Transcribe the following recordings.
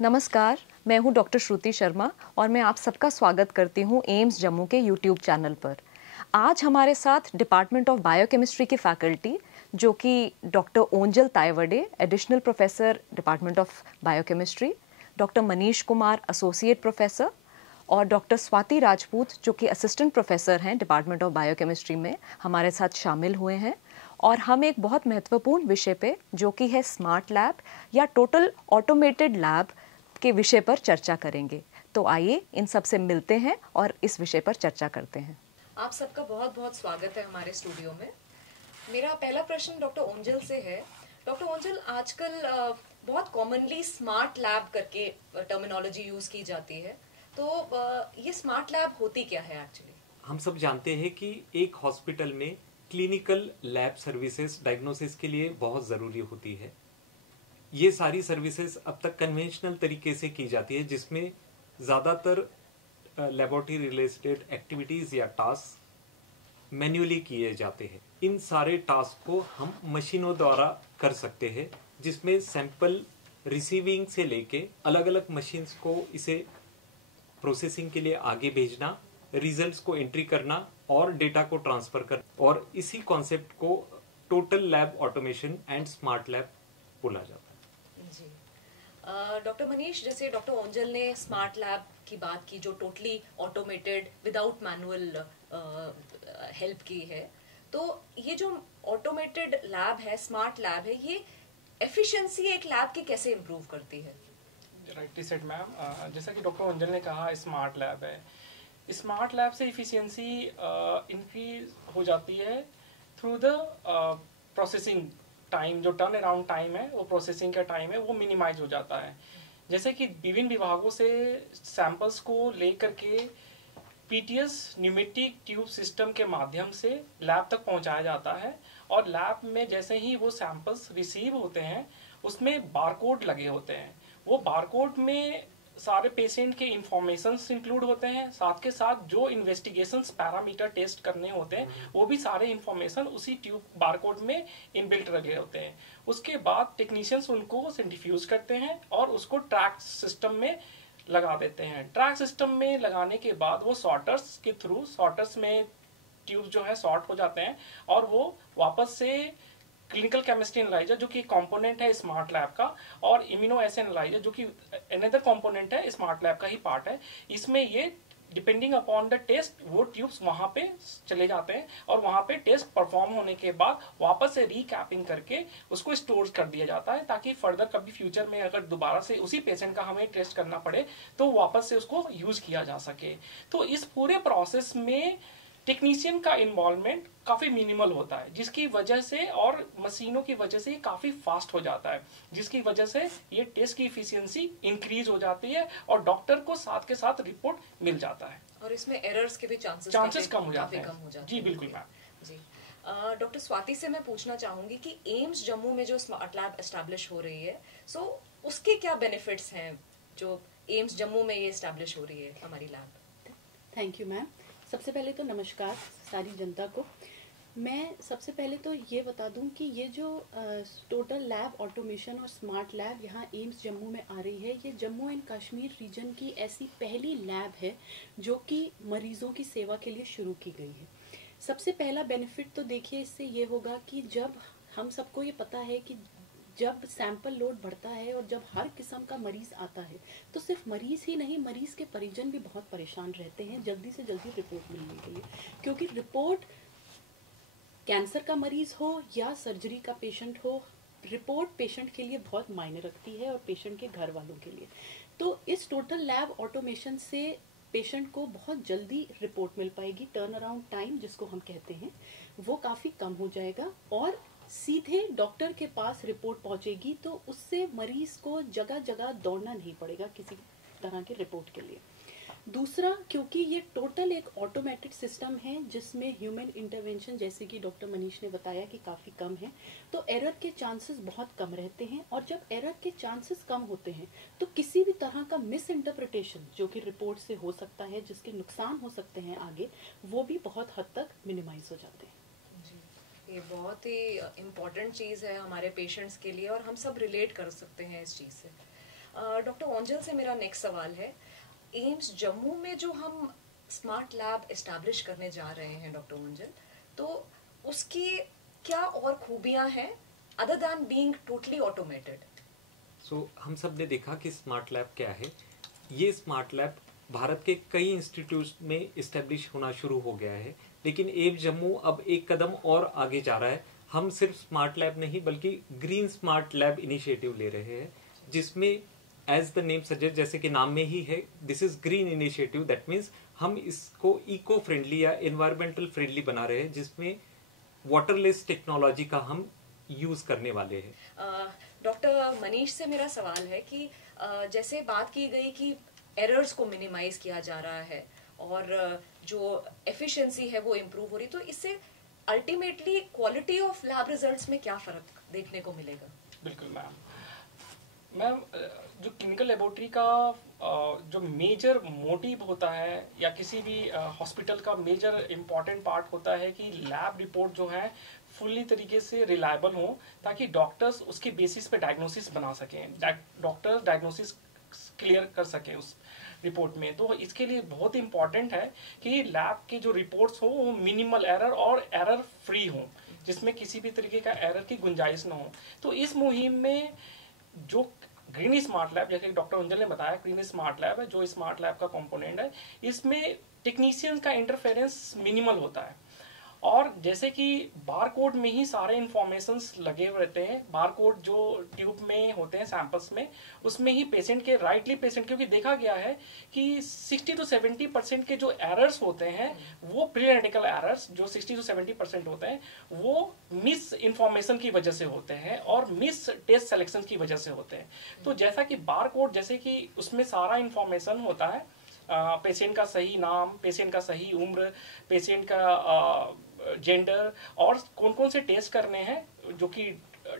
नमस्कार, मैं हूं डॉक्टर श्रुति शर्मा और मैं आप सबका स्वागत करती हूं एम्स जम्मू के यूट्यूब चैनल पर। आज हमारे साथ डिपार्टमेंट ऑफ बायोकेमिस्ट्री की फैकल्टी जो कि doctor Onjal Taywade, additional professor department of biochemistry, doctor Manish Kumar, associate professor, और डॉक्टर स्वाति राजपूत जो कि असिस्टेंट प्रोफेसर हैं डिपार्टमेंट ऑफ बायोकेमिस्ट्री में, हमारे साथ शामिल हुए हैं। और हम एक बहुत महत्वपूर्ण विषय पे जो कि है स्मार्ट लैब या टोटल ऑटोमेटेड लैब के विषय पर चर्चा करेंगे। तो आइए इन सब से मिलते हैं और इस विषय पर चर्चा करते हैं। आप सबका बहुत बहुत स्वागत है हमारे स्टूडियो में। मेरा पहला प्रश्न डॉक्टर ओंजल से है। डॉक्टर ओंजल, आजकल बहुत कॉमनली स्मार्ट लैब करके टर्मिनोलॉजी यूज की जाती है, तो ये स्मार्ट लैब होती क्या है एक्चुअली? हम सब जानते हैं कि एक हॉस्पिटल में क्लिनिकल लैब सर्विसेज डायग्नोसिस के लिए बहुत ज़रूरी होती है। ये सारी सर्विसेज अब तक कन्वेंशनल तरीके से की जाती है, जिसमें ज़्यादातर लेबोरेटरी रिलेटेड एक्टिविटीज़ या टास्क मैन्युअली किए जाते हैं। इन सारे टास्क को हम मशीनों द्वारा कर सकते हैं, जिसमें सैंपल रिसीविंग से लेके अलग अलग मशीन्स को इसे प्रोसेसिंग के लिए आगे भेजना, रिजल्ट्स को एंट्री करना और डेटा को ट्रांसफर करना, और इसी कॉन्सेप्ट को total lab automation and smart lab बोला जाता है। जी, डॉक्टर मनीष, जैसे डॉक्टर ओंजल ने स्मार्ट लैब की बात की जो totally automated without manual help की है, तो ये जो ऑटोमेटेड लैब है, स्मार्ट लैब है, ये एफिशिएंसी एक लैब की कैसे इम्प्रूव करती है? राइटली सेड मैम, जैसा कि डॉक्टर ओंजल ने कहा, स्मार्ट लैब है। स्मार्ट लैब से इफिशियंसी इंक्रीज हो जाती है थ्रू द प्रोसेसिंग टाइम। जो टर्न अराउंड टाइम है, वो प्रोसेसिंग का टाइम है, वो मिनिमाइज हो जाता है। जैसे कि विभिन्न विभागों से सैंपल्स को लेकर के पीटीएस न्यूमेटिक ट्यूब सिस्टम के माध्यम से लैब तक पहुंचाया जाता है, और लैब में जैसे ही वो सैंपल्स रिसीव होते हैं, उसमें बारकोड लगे होते हैं। वो बारकोड में सारे पेशेंट के इंफॉर्मेशंस इंक्लूड होते हैं, साथ के साथ जो इन्वेस्टिगेशंस पैरामीटर टेस्ट करने होते हैं, वो भी सारे इंफॉर्मेशन उसी ट्यूब बारकोड में इनबिल्ट लगे होते हैं। उसके बाद टेक्नीशियंस उनको सेंट्रीफ्यूज करते हैं और उसको ट्रैक सिस्टम में लगा देते हैं। ट्रैक सिस्टम में लगाने के बाद वो सॉर्टर्स के थ्रू, सॉर्टर्स में ट्यूब जो है सॉर्ट हो जाते हैं, और वो वापस से क्लिनिकल केमिस्ट्री एनालाइजर जो कि कंपोनेंट है स्मार्ट लैब का, और इम्यूनो एसे एनालाइजर जो कि अनदर कंपोनेंट है स्मार्ट लैब का ही पार्ट है, इसमें ये डिपेंडिंग अपॉन द टेस्ट वो ट्यूब्स वहां पे चले जाते हैं, और वहां पे टेस्ट परफॉर्म होने के बाद वापस से रीकैपिंग करके उसको स्टोर कर दिया जाता है, ताकि फर्दर कभी फ्यूचर में अगर दोबारा से उसी पेशेंट का हमें टेस्ट करना पड़े तो वापस से उसको यूज किया जा सके। तो इस पूरे प्रोसेस में टेक्नीशियन का इन्वॉल्वमेंट काफी मिनिमल होता है, जिसकी वजह से और मशीनों की वजह से काफी फास्ट हो जाता है, जिसकी वजह से ये टेस्ट की इफिशियंसी इंक्रीज हो जाती है और डॉक्टर को साथ के साथ रिपोर्ट मिल जाता है, और इसमें एरर्स के भी चांसेस कम हो जाते हैं। जी बिल्कुल मैम। जी, डॉक्टर स्वाति से मैं पूछना चाहूंगी कि एम्स जम्मू में जो स्मार्ट लैब एस्टैब्लिश हो रही है, सो उसके क्या बेनिफिट्स हैं जो एम्स जम्मू में ये एस्टैब्लिश हो रही है हमारी लैब? Thank you ma'am. सबसे पहले तो नमस्कार सारी जनता को। मैं सबसे पहले तो ये बता दूं कि ये जो टोटल लैब ऑटोमेशन और स्मार्ट लैब यहाँ एम्स जम्मू में आ रही है, ये जम्मू एंड कश्मीर रीजन की ऐसी पहली लैब है जो कि मरीजों की सेवा के लिए शुरू की गई है। सबसे पहला बेनिफिट तो देखिए इससे ये होगा कि जब हम सबको ये पता है कि जब सैंपल लोड बढ़ता है और जब हर किस्म का मरीज आता है, तो सिर्फ मरीज ही नहीं, मरीज के परिजन भी बहुत परेशान रहते हैं जल्दी से जल्दी रिपोर्ट मिलने के लिए, क्योंकि रिपोर्ट कैंसर का मरीज हो या सर्जरी का पेशेंट हो, रिपोर्ट पेशेंट के लिए बहुत मायने रखती है और पेशेंट के घर वालों के लिए। तो इस टोटल लैब ऑटोमेशन से पेशेंट को बहुत जल्दी रिपोर्ट मिल पाएगी। टर्न अराउंड टाइम जिसको हम कहते हैं वो काफ़ी कम हो जाएगा और सीधे डॉक्टर के पास रिपोर्ट पहुंचेगी, तो उससे मरीज को जगह जगह दौड़ना नहीं पड़ेगा किसी तरह के रिपोर्ट के लिए। दूसरा, क्योंकि ये टोटल एक ऑटोमेटेड सिस्टम है जिसमें ह्यूमन इंटरवेंशन, जैसे कि डॉक्टर मनीष ने बताया, कि काफ़ी कम है, तो एरर के चांसेस बहुत कम रहते हैं। और जब एरर के चांसेस कम होते हैं तो किसी भी तरह का मिस इंटरप्रिटेशन जो कि रिपोर्ट से हो सकता है, जिसके नुकसान हो सकते हैं आगे, वो भी बहुत हद तक मिनिमाइज हो जाते हैं। ये बहुत ही इम्पोर्टेंट चीज़ है हमारे पेशेंट्स के लिए और हम सब रिलेट कर सकते हैं इस चीज़ से। डॉक्टर ओंजल से मेरा नेक्स्ट सवाल है, एम्स जम्मू में जो हम स्मार्ट लैब एस्टैब्लिश करने जा रहे हैं डॉक्टर ओंजल, तो उसकी क्या और खूबियां हैं other than being totally automated? So हम सब ने देखा कि स्मार्ट लैब क्या है। ये स्मार्ट लैब भारत के कई इंस्टीट्यूट में इस्टेब्लिश होना शुरू हो गया है, लेकिन एम्स जम्मू अब एक कदम और आगे जा रहा है। हम सिर्फ स्मार्ट लैब नहीं बल्कि ग्रीन स्मार्ट लैब इनिशिएटिव ले रहे हैं, जिसमें एज द नेम सजेस्ट, जैसे कि नाम में ही है, this is green initiative. That means हम इसको इको फ्रेंडली या एनवायरमेंटल फ्रेंडली बना रहे हैं, जिसमें वाटरलेस टेक्नोलॉजी का हम यूज करने वाले हैं। डॉक्टर मनीष से मेरा सवाल है कि जैसे बात की गई कि एरर्स को मिनिमाइज किया जा रहा है और जो एफिशिएंसी है वो इम्प्रूव हो रही, तो इससे ultimately quality of lab results में क्या फर्क देखने को मिलेगा? बिल्कुल मैम, जो क्लिनिकल लेबोरेटरी का जो मेजर मोटिव होता है या किसी भी हॉस्पिटल का मेजर इम्पॉर्टेंट पार्ट होता है कि लैब रिपोर्ट जो है फुल्ली तरीके से रिलायबल हो, ताकि डॉक्टर्स उसके बेसिस पे डायग्नोसिस बना सकें, डॉक्टर्स डायग्नोसिस क्लियर कर सकें उस रिपोर्ट में। तो इसके लिए बहुत इंपॉर्टेंट है कि लैब के जो रिपोर्ट्स हो वो मिनिमल एरर और एरर फ्री हो, जिसमें किसी भी तरीके का एरर की गुंजाइश ना हो। तो इस मुहिम में जो ग्रीन स्मार्ट लैब, जैसे डॉक्टर ओंजल ने बताया, ग्रीन स्मार्ट लैब है, जो स्मार्ट लैब का कंपोनेंट है, इसमें टेक्नीशियंस का इंटरफेरेंस मिनिमल होता है। और जैसे कि बारकोड में ही सारे इंफॉर्मेशंस लगे रहते हैं, बारकोड जो ट्यूब में होते हैं सैंपल्स में, उसमें ही पेशेंट के राइटली पेशेंट, क्योंकि देखा गया है कि 60 to 70% के जो एरर्स होते हैं वो प्री एनालिटिकल एरर्स जो 60 to 70% होते हैं वो मिस इंफॉर्मेशन की वजह से होते हैं और मिस टेस्ट सिलेक्शन की वजह से होते हैं। तो जैसा कि बारकोड, जैसे कि उसमें सारा इंफॉर्मेशन होता है, पेशेंट का सही नाम, पेशेंट का सही उम्र, पेशेंट का जेंडर और कौन कौन से टेस्ट करने हैं जो कि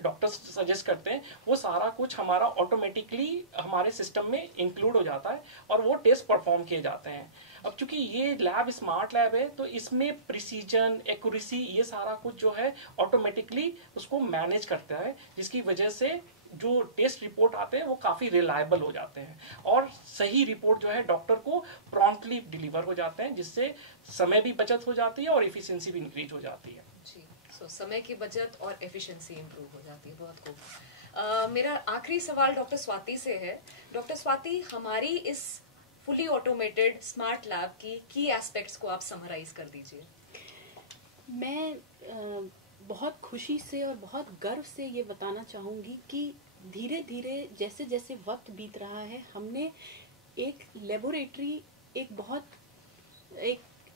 डॉक्टर्स सजेस्ट करते हैं, वो सारा कुछ हमारा ऑटोमेटिकली हमारे सिस्टम में इंक्लूड हो जाता है और वो टेस्ट परफॉर्म किए जाते हैं। अब चूंकि ये लैब स्मार्ट लैब है तो इसमें प्रिसीजन, एक्यूरेसी, ये सारा कुछ जो है ऑटोमेटिकली उसको मैनेज करता है, जिसकी वजह से जो टेस्ट रिपोर्ट आते हैं वो काफी रिलायबल हो जाते हैं और सही रिपोर्ट जो है डॉक्टर को प्रॉम्प्टली डिलीवर हो जाते हैं, जिससे समय भी बचत हो जाती है और एफिशिएंसी भी इंक्रीज हो जाती है। जी, सो समय की बचत और एफिशिएंसी इंप्रूव हो जाती है। बहुत खूब। मेरा आखिरी सवाल डॉक्टर स्वाति से है। डॉक्टर स्वाति, हमारी इस फुली ऑटोमेटेड स्मार्ट लैब की एस्पेक्ट्स को आप समराइज कर दीजिए। मैं बहुत खुशी से और बहुत गर्व से ये बताना चाहूँगी कि धीरे धीरे जैसे जैसे वक्त बीत रहा है, हमने एक लेबोरेटरी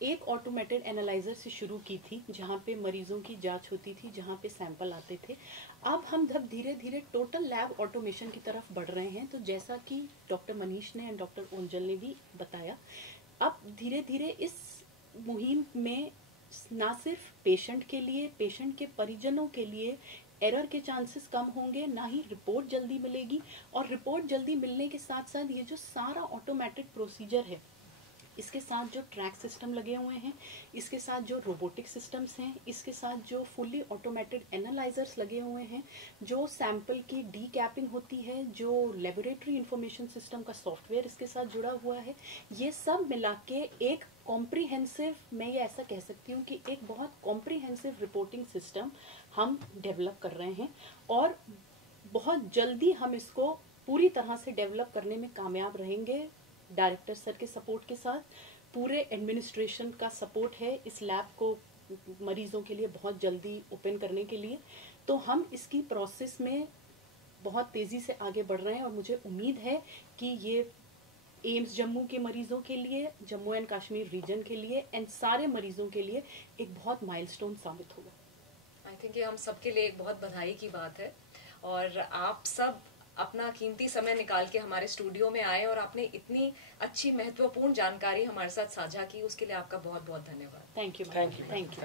एक ऑटोमेटेड एनालाइजर से शुरू की थी, जहाँ पे मरीजों की जांच होती थी, जहाँ पे सैंपल आते थे। अब हम जब धीरे धीरे टोटल लैब ऑटोमेशन की तरफ बढ़ रहे हैं, तो जैसा कि डॉक्टर मनीष ने और डॉक्टर ओंजल ने भी बताया, अब धीरे धीरे इस मुहिम में ना सिर्फ पेशेंट के लिए, पेशेंट के परिजनों के लिए एरर के चांसेस कम होंगे, ना ही रिपोर्ट जल्दी मिलेगी। और रिपोर्ट जल्दी मिलने के साथ साथ ये जो सारा ऑटोमेटिक प्रोसीजर है, इसके साथ जो ट्रैक सिस्टम लगे हुए हैं, इसके साथ जो रोबोटिक सिस्टम्स हैं, इसके साथ जो फुल्ली ऑटोमेटेड एनालाइजर्स लगे हुए हैं, जो सैंपल की डी कैपिंग होती है, जो लेबोरेटरी इंफॉर्मेशन सिस्टम का सॉफ्टवेयर इसके साथ जुड़ा हुआ है, ये सब मिला के एक कॉम्प्रिहेंसिव, मैं ये ऐसा कह सकती हूँ कि एक बहुत कॉम्प्रिहेंसिव रिपोर्टिंग सिस्टम हम डेवलप कर रहे हैं और बहुत जल्दी हम इसको पूरी तरह से डेवलप करने में कामयाब रहेंगे। डायरेक्टर सर के सपोर्ट के साथ पूरे एडमिनिस्ट्रेशन का सपोर्ट है इस लैब को मरीजों के लिए बहुत जल्दी ओपन करने के लिए। तो हम इसकी प्रोसेस में बहुत तेज़ी से आगे बढ़ रहे हैं और मुझे उम्मीद है कि ये एम्स जम्मू के मरीजों के लिए, जम्मू एंड कश्मीर रीजन के लिए एंड सारे मरीजों के लिए एक बहुत माइलस्टोन साबित होगा। आई थिंक ये हम सबके लिए एक बहुत बधाई की बात है और आप सब अपना कीमती समय निकाल के हमारे स्टूडियो में आए और आपने इतनी अच्छी महत्वपूर्ण जानकारी हमारे साथ साझा की, उसके लिए आपका बहुत बहुत धन्यवाद। Thank you. Thank you.